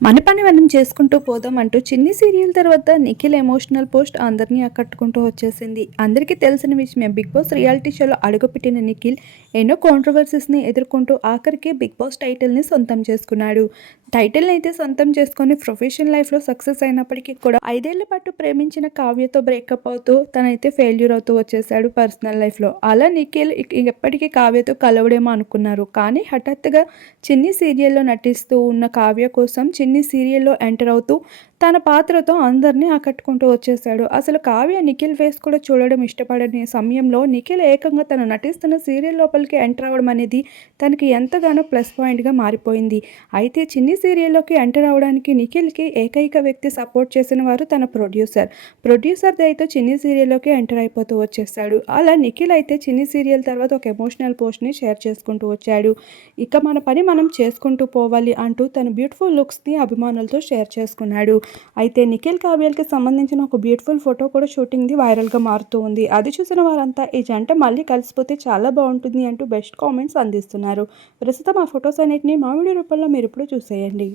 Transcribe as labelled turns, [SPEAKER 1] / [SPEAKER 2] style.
[SPEAKER 1] మన పని మనం చేసుకుంటూ పోదాం అంటూ చిన్ని సీరియల్ తర్వాత నిఖిల్ ఎమోషనల్ పోస్ట్ అందరినీ ఆకట్టుకుంటూ వచ్చేసింది. అందరికీ తెలిసిన విషయమే బిగ్ బాస్ రియాలిటీ షోలో అడుగుపెట్టిన నిఖిల్ ఎన్నో కాంట్రవర్సీస్ని ఎదుర్కొంటూ ఆఖరికి బిగ్ బాస్ టైటిల్ని సొంతం చేసుకున్నాడు. టైటిల్ని అయితే సొంతం చేసుకొని ప్రొఫెషనల్ లైఫ్లో సక్సెస్ అయినప్పటికీ కూడా ఐదేళ్ళ పాటు ప్రేమించిన కావ్యతో బ్రేకప్ అవుతూ తనైతే ఫెయిల్యూర్ అవుతూ వచ్చేసాడు పర్సనల్ లైఫ్లో. అలా నిఖిల్ ఎప్పటికీ కావ్యతో కలవడేమో అనుకున్నారు. కానీ హఠాత్తుగా చిన్ని సీరియల్లో నటిస్తూ ఉన్న కావ్య కోసం చిన్ని సీరియల్లో ఎంటర్ అవుతూ తన పాత్రతో అందరినీ ఆకట్టుకుంటూ వచ్చేసాడు. అసలు కావ్య నిఖిల్ ఫేస్ కూడా చూడడం ఇష్టపడని సమయంలో నిఖిల్ ఏకంగా తను నటిస్తున్న సీరియల్ లోపలికి ఎంటర్ అవ్వడం అనేది తనకి ఎంతగానో ప్లస్ పాయింట్గా మారిపోయింది. అయితే చిన్ని సీరియల్లోకి ఎంటర్ అవ్వడానికి నిఖిల్కి ఏకైక వ్యక్తి సపోర్ట్ చేసిన వారు తన ప్రొడ్యూసర్. ప్రొడ్యూసర్ అయితే చిన్ని సీరియల్లోకి ఎంటర్ అయిపోతూ వచ్చేసాడు అలా నిఖిల్ అయితే చిన్ని సీరియల్ తర్వాత ఒక ఎమోషనల్ పోస్ట్ని షేర్ చేసుకుంటూ వచ్చాడు. ఇక మన పని మనం చేసుకుంటూ పోవాలి అంటూ తన బ్యూటిఫుల్ లుక్స్ని అభిమానులతో షేర్ చేసుకున్నాడు. అయితే నిఖిల్ కావ్యాలకి సంబంధించిన ఒక బ్యూటిఫుల్ ఫోటో కూడా షూటింగ్ది వైరల్గా మారుతూ ఉంది. అది చూసిన వారంతా ఈ జంట మళ్ళీ కలిసిపోతే చాలా బాగుంటుంది అంటూ బెస్ట్ కామెంట్స్ అందిస్తున్నారు. ప్రస్తుతం ఆ ఫొటోస్ అన్నిటిని మామిడి రూపంలో మీరు ఇప్పుడు చూసేయండి. చేయండి